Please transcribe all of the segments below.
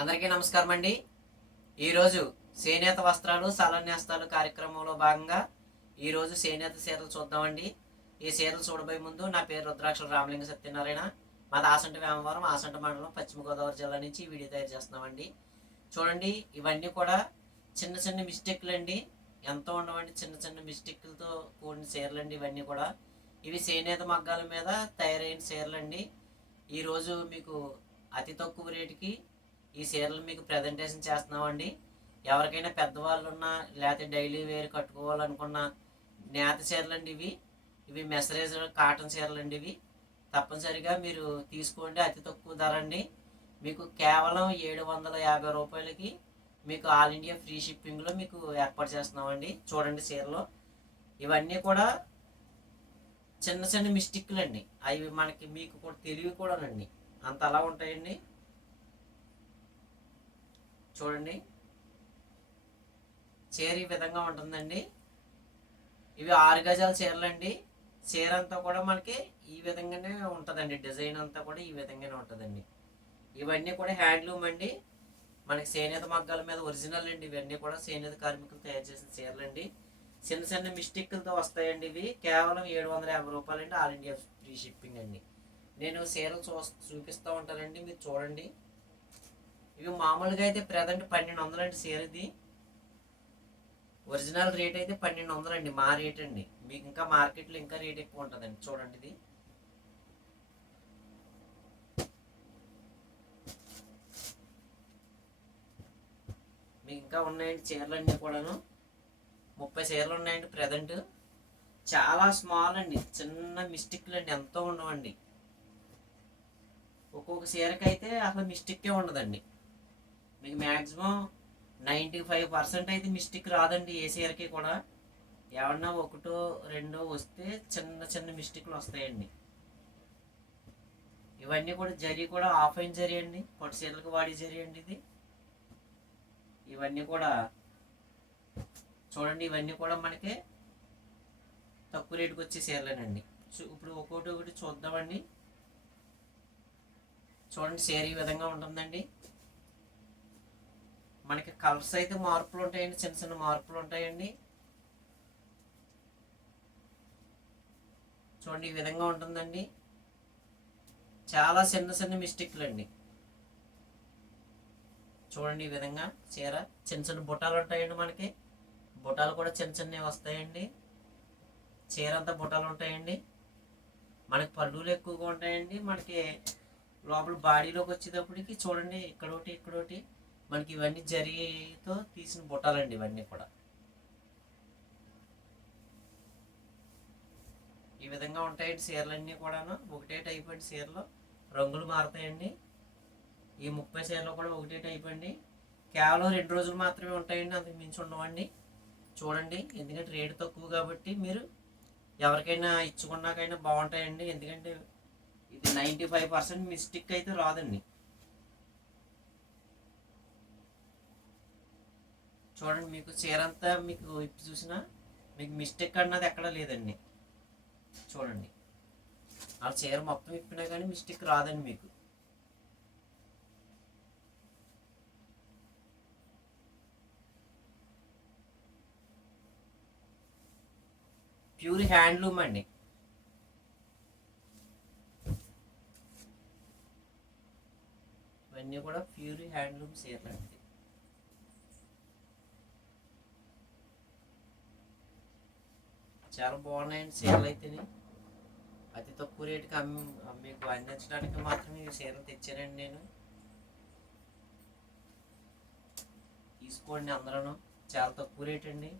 అందరికీ నమస్కారం అండి. ఈరోజు చేనేత వస్త్రాలు సలన్యాస్తాలు కార్యక్రమంలో భాగంగా ఈరోజు చేనేత చీరలు చూద్దామండి. ఈ చీరలు చూడబోయే ముందు నా పేరు రుద్రాక్షల రామలింగ సత్యనారాయణ. మాది ఆసంట వేమవరం ఆసంట మండలం పశ్చిమ గోదావరి జిల్లా నుంచి వీడియో తయారు చేస్తున్నామండి. చూడండి ఇవన్నీ కూడా చిన్న చిన్న మిస్టేక్లు అండి ఎంతో ఉండవండి చిన్న చిన్న మిస్టేక్లతో కూడిన చీరలు అండి ఇవన్నీ కూడా. ఇవి చేనేత మగ్గాల మీద తయారైన చీరలు అండి ఈరోజు మీకు అతి తక్కువ రేటుకి ఈ చీరలు మీకు ప్రజెంటేషన్ చేస్తున్నామండి. ఎవరికైనా పెద్దవాళ్ళు ఉన్నా లేకపోతే డైలీ వేర్ కట్టుకోవాలనుకున్న నేత చీరలు అండి ఇవి. ఇవి మెసరేజ్ కాటన్ చీరలు అండి ఇవి. తప్పనిసరిగా మీరు తీసుకోండి అతి తక్కువ ధర అండి మీకు కేవలం ఏడు వందల యాభై రూపాయలకి మీకు ఆల్ ఇండియా ఫ్రీ షిప్పింగ్లో మీకు ఏర్పాటు చేస్తున్నామండి. చూడండి చీరలు ఇవన్నీ కూడా చిన్న చిన్న మిస్టిక్లు అండి అవి మనకి మీకు కూడా తెలివి కూడానండి. అంత అలా ఉంటాయండి. చూడండి. చీర ఈ విధంగా ఉంటుందండి. ఇవి ఆరు గజాల చీరలండి. చీర అంతా కూడా మనకి ఈ విధంగానే ఉంటుందండి. డిజైన్ అంతా కూడా ఈ విధంగానే ఉంటుందండి. ఇవన్నీ కూడా హ్యాండ్లూమ్ అండి. మనకి చేనేత మగ్గాల మీద ఒరిజినల్ అండి. ఇవన్నీ కూడా చేనేత కార్మికులు తయారు చేసిన చీరలండి. చిన్న చిన్న మిస్టేక్లతో వస్తాయండి ఇవి. కేవలం ఏడు వందల యాభై రూపాయలండి. ఆల్ ఇండియా ఫ్రీ షిప్పింగ్ అండి. నేను చీరలు చూ చూపిస్తూ ఉంటానండి. మీరు చూడండి. ఇవి మామూలుగా అయితే ప్రజెంట్ పన్నెండు వందలు అండి చీర ఇది. ఒరిజినల్ రేట్ అయితే పన్నెండు వందలు అండి మా రేట్ అండి. మీకు ఇంకా మార్కెట్లో ఇంకా రేట్ ఎక్కువ ఉంటుందండి. చూడండి ఇది. మీకు ఇంకా ఉన్నాయండి చీరలు అన్నీ కూడాను. ముప్పై చీరలు ఉన్నాయండి ప్రజెంట్ చాలా స్మాల్ అండి. చిన్న మిస్టేక్లు అండి. ఎంతో ఉండవండి. ఒక్కొక్క చీరకైతే అసలు మిస్టేకే ఉండదండి. మీకు మ్యాక్సిమం నైంటీ ఫైవ్ పర్సెంట్ అయితే మిస్టేక్ రాదండి ఏ చీరకి కూడా. ఏమన్నా ఒకటో రెండో వస్తే చిన్న చిన్న మిస్టేక్లు వస్తాయండి. ఇవన్నీ కూడా జరీ కూడా ఆఫ్ అయిన జరీ అండి. పొట్టి చీరలకు వాడి జరీ అండి ఇది. ఇవన్నీ కూడా చూడండి ఇవన్నీ కూడా మనకి తక్కువ రేటుకి వచ్చే సీరలేనండి. చూ- ఇప్పుడు ఒక్కొక్కటి ఒకటి చూద్దామండి. చూడండి చీర ఈ విధంగా ఉంటుందండి. కలర్స్ అయితే మార్పులు ఉంటాయండి చిన్న చిన్న మార్పులు ఉంటాయండి. చూడండి ఈ విధంగా ఉంటుందండి. చాలా చిన్న చిన్న మిస్టేక్లు అండి చూడండి ఈ విధంగా చీర చిన్న చిన్న బుట్టాలు ఉంటాయండి మనకి. బుటాలు కూడా చిన్న చిన్నవి వస్తాయండి. చీర అంతా బుటాలు ఉంటాయండి. మనకి పళ్ళులు ఎక్కువగా ఉంటాయండి. మనకి లోపల బాడీలోకి వచ్చేటప్పటికి చూడండి ఇక్కడ ఒకటి ఇక్కడ ఒకటి మనకి ఇవన్నీ జరితో తీసిన బుట్టాలండి ఇవన్నీ కూడా. ఈ విధంగా ఉంటాయండి చీరలన్నీ కూడాను. ఒకటే టైప్ అండి చీరలు. రంగులు మారుతాయండి. ఈ ముప్పై చీరలు కూడా ఒకటే టైప్ అండి. కేవలం రెండు రోజులు మాత్రమే ఉంటాయండి అంతకు మించి ఉండవండి. చూడండి ఎందుకంటే రేటు తక్కువ కాబట్టి మీరు ఎవరికైనా ఇచ్చుకున్నాకైనా బాగుంటాయండి. ఎందుకంటే ఇది నైంటీ ఫైవ్ పర్సెంట్ మిస్టేక్ అయితే రాదండి. చూడండి మీకు చీర అంతా మీకు ఇప్పుడు చూసినా మీకు మిస్టేక్ అన్నది ఎక్కడ లేదండి. చూడండి. ఆ చీర మొత్తం ఇప్పినా కానీ మిస్టేక్ రాదండి మీకు. ప్యూర్ హ్యాండ్లూమ్ అండి. ఇవన్నీ కూడా ప్యూర్ హ్యాండ్లూమ్ చీరలు అండి చాలా బాగున్నాయండి చీరలు అయితేనే. అతి తక్కువ రేటుకి అమ్మి మీకు అందించడానికి మాత్రమే ఈ చీరలు తెచ్చానండి నేను. తీసుకోండి అందరూ చాలా తక్కువ రేట్ అండి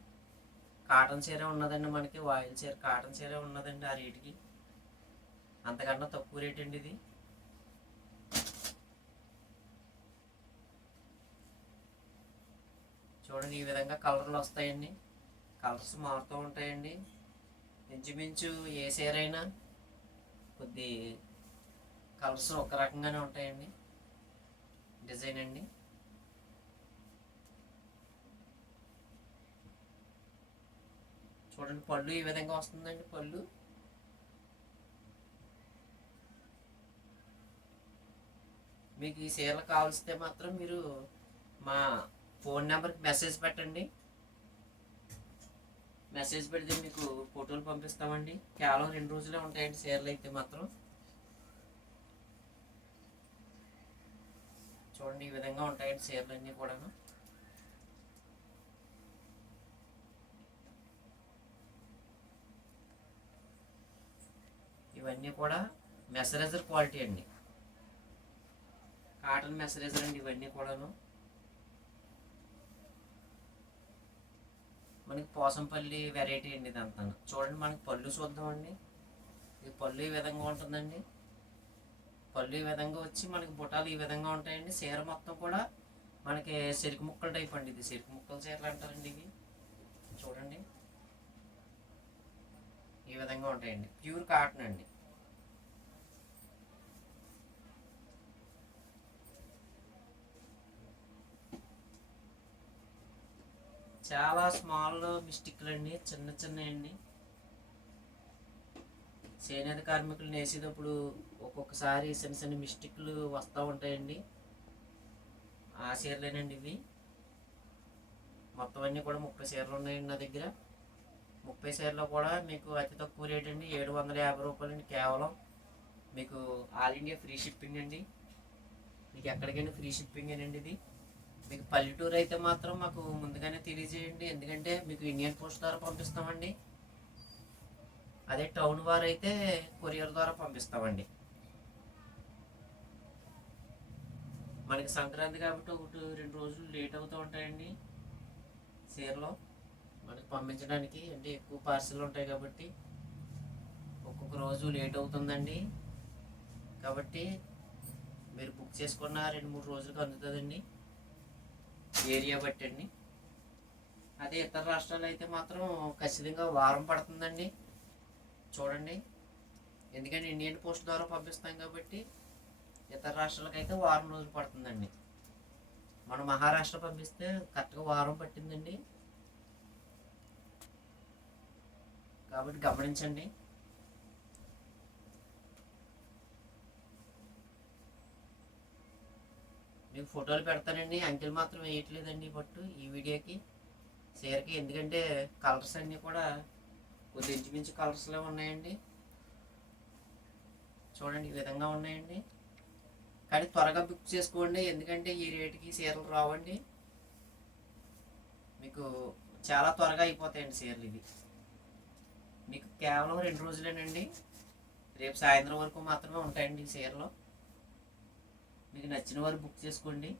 కాటన్ చీర ఉన్నదండి మనకి వాయిల్ చీర కాటన్ చీర ఉన్నదండి ఆ రేటుకి. అంతకన్నా తక్కువ రేట్ అండి ఇది. చూడండి ఈ విధంగా కలర్లు వస్తాయండి. కలర్స్ మారుతూ ఉంటాయండి. ఇంచుమించు ఏ చీర అయినా కొద్ది కలర్స్ ఒక రకంగానే ఉంటాయండి. డిజైన్ అండి. చూడండి పళ్ళు ఈ విధంగా వస్తుందండి పళ్ళు? మీకు ఈ చీరలు కావాల్సితే మాత్రం మీరు మా ఫోన్ నెంబర్కి మెసేజ్ పెట్టండి. మెసేజ్ పెడితే మీకు ఫోటోలు పంపిస్తామండి. కేవలం రెండు రోజులే ఉంటాయండి చీరలు అయితే మాత్రం. చూడండి ఈ విధంగా ఉంటాయండి చీరలు అన్నీ కూడాను. ఇవన్నీ కూడా మెసరైజర్ క్వాలిటీ అండి. కాటన్ మెసరైజర్ అండి ఇవన్నీ కూడాను. మనకి పోసంపల్లి వెరైటీ అండి ఇదంతా చూడండి మనకి పళ్ళు చూద్దామండి. ఈ పళ్ళు ఈ విధంగా ఉంటుందండి. పళ్ళు ఈ విధంగా వచ్చి మనకి బుటాలు ఈ విధంగా ఉంటాయండి. చీర మొత్తం కూడా మనకి సిరికి ముక్కల టైప్ అండి ఇది. సిరికి ముక్కలు చీరలు అంటారండి ఇవి. చూడండి. ఈ విధంగా ఉంటాయండి. ప్యూర్ కాటన్ అండి. చాలా స్మాల్ మిస్టేక్లు అండి చిన్న చిన్న అండి. చేనేత కార్మికులు నేసేటప్పుడు ఒక్కొక్కసారి చిన్న చిన్న మిస్టేక్లు వస్తూ ఉంటాయండి. ఆ చీరలేనండి ఇవి. మొత్తం అన్నీ కూడా ముప్పై చీరలు ఉన్నాయండి నా దగ్గర. ముప్పై చీరలో కూడా మీకు అతి తక్కువ రేట్ అండి ఏడు వందల యాభై రూపాయలు అండి కేవలం. మీకు ఆల్ ఇండియా ఫ్రీ షిప్పింగ్ అండి. మీకు ఎక్కడికైనా ఫ్రీ షిప్పింగ్ అండి ఇది. మీకు పల్లెటూరు అయితే మాత్రం మాకు ముందుగానే తెలియజేయండి. ఎందుకంటే మీకు ఇండియన్ పోస్ట్ ద్వారా పంపిస్తామండి. అదే టౌన్ వారు అయితే కొరియర్ ద్వారా పంపిస్తామండి. మనకి సంక్రాంతి కాబట్టి ఒకటి రెండు రోజులు లేట్ అవుతూ ఉంటాయండి. చీరలో మనకి పంపించడానికి అంటే ఎక్కువ పార్సిల్ ఉంటాయి కాబట్టి ఒక్కొక్క రోజు లేట్ అవుతుందండి. కాబట్టి మీరు బుక్ చేసుకున్న రెండు మూడు రోజులకు అందుతుందండి. ఏరియా బట్టి అండి అదే ఇతర రాష్ట్రాలు అయితే మాత్రం ఖచ్చితంగా వారం పడుతుందండి. చూడండి. ఎందుకంటే ఇండియన్ పోస్ట్ ద్వారా పంపిస్తాం కాబట్టి ఇతర రాష్ట్రాలకు అయితే వారం రోజులు పడుతుందండి. మనం మహారాష్ట్ర పంపిస్తే కరెక్ట్గా వారం పట్టిందండి. కాబట్టి గమనించండి. నేను ఫోటోలు పెడతానండి. అంకెలు మాత్రం వేయట్లేదండి ఈ పట్టు ఈ వీడియోకి. చీరకి ఎందుకంటే కలర్స్ అన్నీ కూడా కొద్ది ఇంచుమించు కలర్స్లో ఉన్నాయండి. చూడండి ఈ విధంగా ఉన్నాయండి. కానీ త్వరగా బుక్ చేసుకోండి. ఎందుకంటే ఈ రేటుకి చీరలు రావండి. మీకు చాలా త్వరగా అయిపోతాయండి చీరలు ఇవి. మీకు కేవలం రెండు రోజులేనండి. రేపు సాయంత్రం వరకు మాత్రమే ఉంటాయండి ఈ చీరలు. మీకు నచ్చిన వారు బుక్ చేసుకోండి.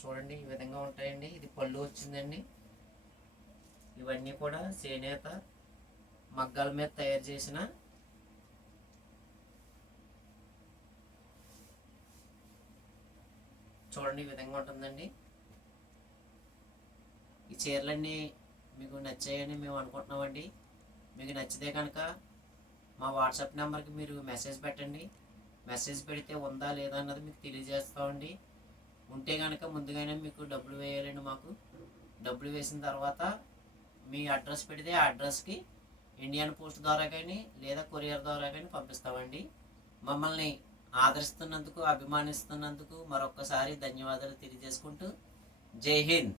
చూడండి ఈ విధంగా ఉంటాయండి. ఇది పళ్ళు వచ్చిందండి. ఇవన్నీ కూడా చేనేత మగ్గాల మీద తయారు చేసిన చూడండి ఈ విధంగా ఉంటుందండి. ఈ చీరలన్నీ మీకు నచ్చాయని మేము అనుకుంటున్నామండి. మీకు నచ్చితే కనుక మా వాట్సాప్ నెంబర్కి మీరు మెసేజ్ పెట్టండి. మెసేజ్ పెడితే ఉందా లేదా అన్నది మీకు తెలియజేస్తామండి ఉంటే కనుక ముందుగానే మీకు డబ్బులు వేయాలండి మాకు. డబ్బులు వేసిన తర్వాత మీ అడ్రస్ పెడితే ఆ అడ్రస్కి ఇండియన్ పోస్ట్ ద్వారా కానీ లేదా కొరియర్ ద్వారా కానీ పంపిస్తామండి. మమ్మల్ని ఆదరిస్తున్నందుకు అభిమానిస్తున్నందుకు మరొక్కసారి ధన్యవాదాలు తెలియజేసుకుంటూ జై హింద్.